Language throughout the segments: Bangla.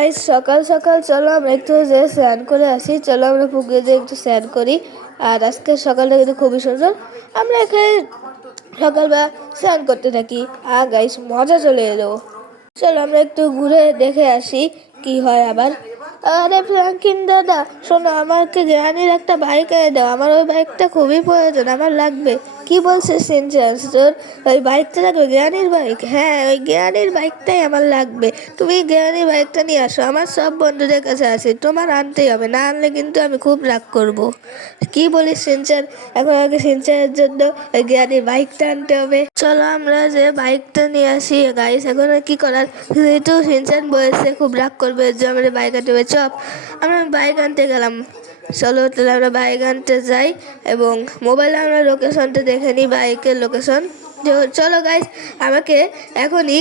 গাইস সকাল সকাল চলো আমরা একটু যে স্নান করে আসি। চলো আমরা পুকুরে যেয়ে একটু স্নান করি। আর আজকে সকালটা কিন্তু খুবই সুন্দর। আমরা এখানে সকালবেলা স্নান করতে থাকি। আর গাইস মজা চলে এলো। চলো আমরা একটু ঘুরে দেখে আসি কি হয় আবার। আরে ফ্র্যাঙ্কিন দাদা শোনো, আমাকে গ্রানির একটা বাইক এনে দাও। আমার ওই বাইকটা খুবই প্রয়োজন, আমার লাগবে। কি বলছিস সিনচান, তোর ওই বাইকটা লাগবে? গ্রানির বাইক? হ্যাঁ, ওই গ্রানির বাইকটাই আমার লাগবে। তুমি গ্রানির বাইকটা নিয়ে আসো, আমার সব বন্ধুদের কাছে আছে, তোমার আনতেই হবে, না আনলে কিন্তু আমি খুব রাগ করব। কি বলিস সিনচান? এখন আগে সিনচানের জন্য ওই গ্রানির বাইকটা আনতে হবে। চলো আমরা যে বাইকটা নিয়ে আসি গাইস। এখন আর কি করার, যেহেতু সিনচান বলেছে খুব রাগ করবে যে আমাদের বাইক আনতে হবে। চপ আমরা বাইক আনতে গেলাম। চলো তাহলে আমরা বাইক আনতে যাই এবং মোবাইলে আমরা লোকেশনটা দেখে নিই, বাইকের লোকেশন। চলো গাইস, আমাকে এখনই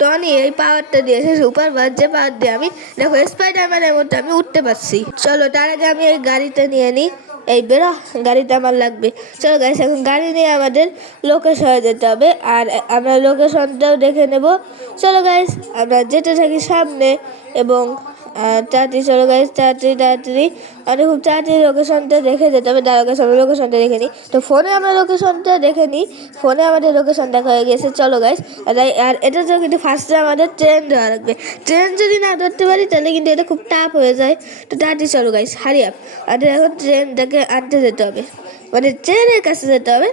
টনি এই পাওয়ারটা দিয়েছে, সুপার পাওয়ার, যে পাওয়ার দিয়ে আমি দেখো স্পাইডারম্যানের মধ্যে আমি উঠতে পারছি। চলো তার আগে আমি এই গাড়িটা নিয়ে নিই। এই বেরো, গাড়িটা আমার লাগবে। চলো গাইস, এখন গাড়ি নিয়ে আমাদের লোকেশনে যেতে হবে আর আমরা লোকেশনটাও দেখে নেব। চলো গাইস, আমরা যেতে থাকি সামনে এবং তাড়াতাড়ি চলো গাইস, তাড়াতাড়ি তাড়াতাড়ি আমাদের খুব তাড়াতাড়ি লোকেশনটা দেখে যেতে হবে। তার আগে সবাই লোকেশনটা দেখে নিই। তো ফোনে আমরা লোকেশনটা দেখে নিই, ফোনে আমাদের লোকেশন দেখা হয়ে গেছে। চলো গাইস, আর এটার জন্য কিন্তু ফার্স্টে আমাদের ট্রেন ধরা লাগবে। ট্রেন যদি না ধরতে পারি তাহলে কিন্তু এটা খুব টাফ হয়ে যায়। তো তাড়াতাড়ি চলো গাইস, হারি আপ। আমাদের এখন ট্রেনটাকে আনতে যেতে হবে, মানে ট্রেনের কাছে যেতে হবে।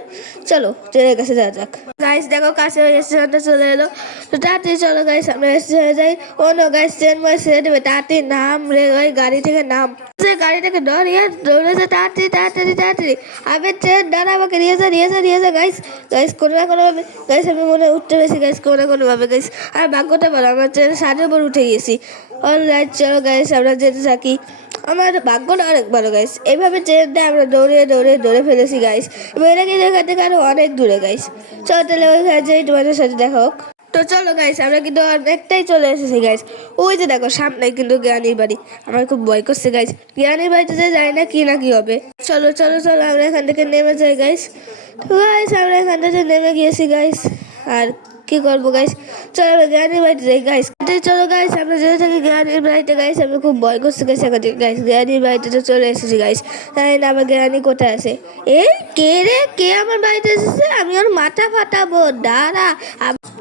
চলো ট্রেনের কাছে যাওয়া যাক। গাইস দেখো কাছে স্টেশনটা চলে এলো। তো তাড়াতাড়ি চলো গাইস, আমরা স্টেশনে যাই। ও নো গাইস, ট্রেন মনে ছেড়ে দেবে। তাড়াতাড়ি নাম রে ভাই, গাড়ি থেকে নাম। সে গাড়িটাকে ধরিয়ে দৌড়ে যা, তাড়াতাড়ি তাড়াতাড়ি তাড়াতাড়ি। আবে ট্রেন দাঁড়া, আমাকে নিয়ে যা নিয়ে যা নিয়ে যা গাইস। গাইস কোনো না কোনোভাবে গাইস আমি মনে হয় উঠতে পেরেছি গাইস, কোনো না কোনোভাবে গাইস। আর ভাগ্যটা ভালো, আমরা ট্রেনের সাদের উপর উঠে গেছি। অলরাইট চলো গাইস, আমরা যেতে থাকি। আমার ভাগ্যটা অনেক ভালো গাইস, এইভাবে ট্রেনটা আমরা দৌড়ে দৌড়ে দৌড়ে ফেলেছি গাইস। এবং এটা কিন্তু এখান থেকে আরো অনেক দূরে গাইস। চলো তাহলে ওইখানে যাই, তোমাদের সাথে দেখা হোক। তো চলো গাইস, আমরা কিন্তু অনেকটাই চলে এসেছি গাইস। ওই যে দেখো সামনে কিন্তু জ্ঞানীর বাড়ি। আমার খুব ভয় করছে গাইস, জ্ঞানীর বাড়িতে যে যাই না কি হবে। চলো চলো চলো আমরা এখান থেকে নেমে যাই গাইস। তো গাইস আমরা এখান থেকে নেমে গিয়েছি গাইস। আর কি করবো গাইস, চলো আমরা জ্ঞানীর বাড়িতে যাই গাইস। চলো গাইস, আমরা যেতে থাকি জ্ঞানীর বাড়িতে গাইস। আমি খুব ভয় করছি গাইস এখান থেকে গাইস। জ্ঞানীর বাড়িতে তো চলে এসেছি গাইস। তাই না, আমার জ্ঞানী কোথায় আছে? এ কে রে, কে আমার বাড়িতে এসেছে? আমি ওর মাথা ফাটাবো, দাঁড়া।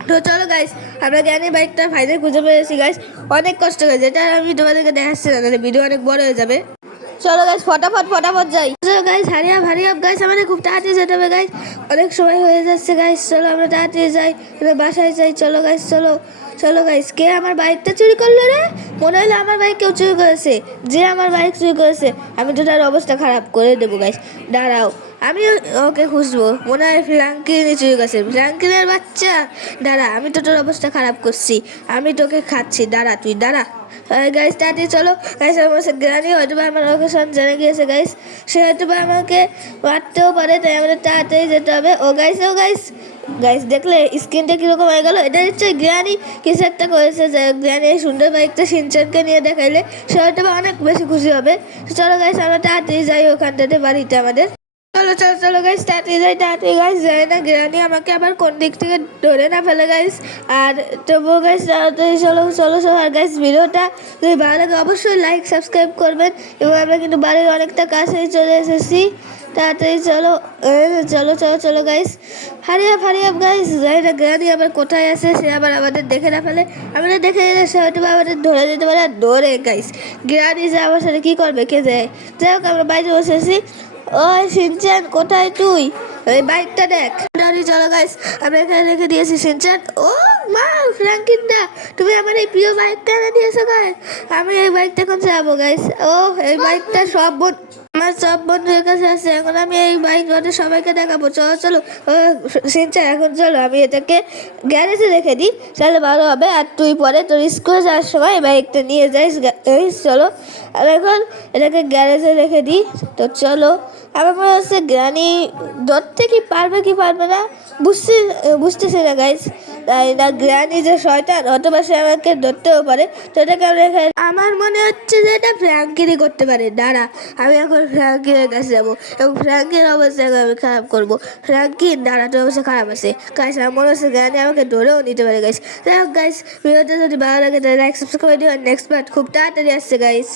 তো চলো গাইস, আমরা জ্ঞানীর বাইকটা ফাইনাল খুঁজে পেয়েছি গাইস। অনেক কষ্ট হয়েছে, যেটা আমি তোমাদেরকে দেখাচ্ছি না, তাহলে ভিডিও অনেক বড় হয়ে যাবে। চলো গাইস, ফটাফট ফটাফট যাই। চলো গাইস, হারি আপ গাইস, আমাদের খুব তাড়াতাড়ি যেতে হবে গাইস। অনেক সময় হয়ে যাচ্ছে গাইস। চলো আমরা তাড়াতাড়ি যাই, আমরা বাসায় যাই। চলো গাইস চলো। চলো গাইস, কে আমার বাইকটা চুরি করলো রে? মনে হলো আমার বাইক কেউ চুরি করেছে। যে আমার বাইক চুরি করেছে আমি তো তার অবস্থা খারাপ করে দেবো গাইস। দাঁড়াও, আমি ওকে খুঁজবো। মনে হয় ফ্র্যাঙ্কিনই চুরি করেছে, ফ্র্যাঙ্কিনের বাচ্চা। দাঁড়া, আমি তো তোর অবস্থা খারাপ করছি, আমি তোকে খাচ্ছি। দাঁড়া, তুই দাঁড়া। গাইস তাড়াতাড়ি চলো গাইস। আমার গ্রানি হয়তো বা আমার লোকেশন জেনে গিয়েছে গাইস। সে হয়তো বা আমাকে মারতেও পারে, তাই আমাদের তাড়াতাড়ি যেতে হবে। ও গাইস, ও গাইস, গাইস দেখলে স্ক্রিনটা কিরকম হয়ে গেল? এটা নিশ্চয়ই গ্রানি কিছু একটা করেছে, যে গ্রানি এই সুন্দর বাইকটা সিনচানকে নিয়ে দেখাইলে সে হয়তো বা অনেক বেশি খুশি হবে। চলো গাইস, আমরা তাড়াতাড়ি যাই ওখানটাতে, বাড়িতে আমাদের। চলো চলো চলো গাইস, তাড়াতাড়ি গাইস যাই না গ্রানি আমাকে আবার কোন দিক থেকে ধরে না ফেলে গাইস। আর তবুও গাইস তাড়াতাড়ি চলো চলো চলো। আর গাইস ভিডিওটা যদি ভালো লাগে অবশ্যই লাইক সাবস্ক্রাইব করবেন। এবং আমরা কিন্তু বাড়ির অনেকটা কাছেই চলে এসেছি। তাড়াতাড়ি চলো চলো চলো চলো গাইস, হারি আপ গাইস। যাই না গ্রানি আবার কোথায় আছে, সে আবার আমাদের দেখে না ফেলে। আমাদের দেখে নিলে সে হয়তো আমাদের ধরে দিতে পারে। আর ধরে গাইস গ্রানি যে আমার সাথে কী করবে কে যায়। যাই হোক, আমরা বাইরে বসেছি। ওই সিনচান কোথায় তুই? এই বাইকটা দেখ। চলো গাইস, আমরা এখানে রেখে দিয়েছি সিনচান। ও মা, ফ্র্যাঙ্কিন দা, তুমি আমার এই প্রিয় বাইকটা এনে দিয়েছো গাইস। আমি এই বাইকটা এখন যাবো গাইস। ও এই বাইকটা আমার সব বন্ধুদের কাছে আছে। এখন আমি এই বাইক ওদের সবাইকে দেখাবো। চলো চলো সিনচান, এখন চলো আমি এটাকে গ্যারেজে রেখে দিই, তাহলে ভালো হবে। আর তুই পরে তোর স্কুলে যাওয়ার সময় এই বাইকটা নিয়ে যাইস। চলো, আর এখন এটাকে গ্যারেজে রেখে দিই। তো চলো, আমার মনে হচ্ছে গ্রানি ধরতে কি পারবে না বুঝতেছি না গাইস। তাই না গ্র্যানি যে শয়তান অথবা সে আমাকে ধরতেও পারে। তো এটাকে আমরা এখানে আমার মনে হচ্ছে যে এটা ফ্র্যাঙ্কিরই করতে পারে। দাঁড়া, আমি এখন ফ্র্যাঙ্কির কাছে যাবো এবং ফ্র্যাঙ্কির অবস্থাকে আমি খারাপ করবো। ফ্র্যাঙ্কির দাঁড়াতে অবস্থা খারাপ আছে গাইস, আমার মনে হচ্ছে গ্র্যানি আমাকে ধরেও নিতে পারে গাইস। যাই হোক গাইস, ভিডিওটা যদি ভালো লাগে তাহলে লাইক সাবস্ক্রাইব করে দিও। নেক্সট পার্ট খুব তাড়াতাড়ি আসছে গাইস।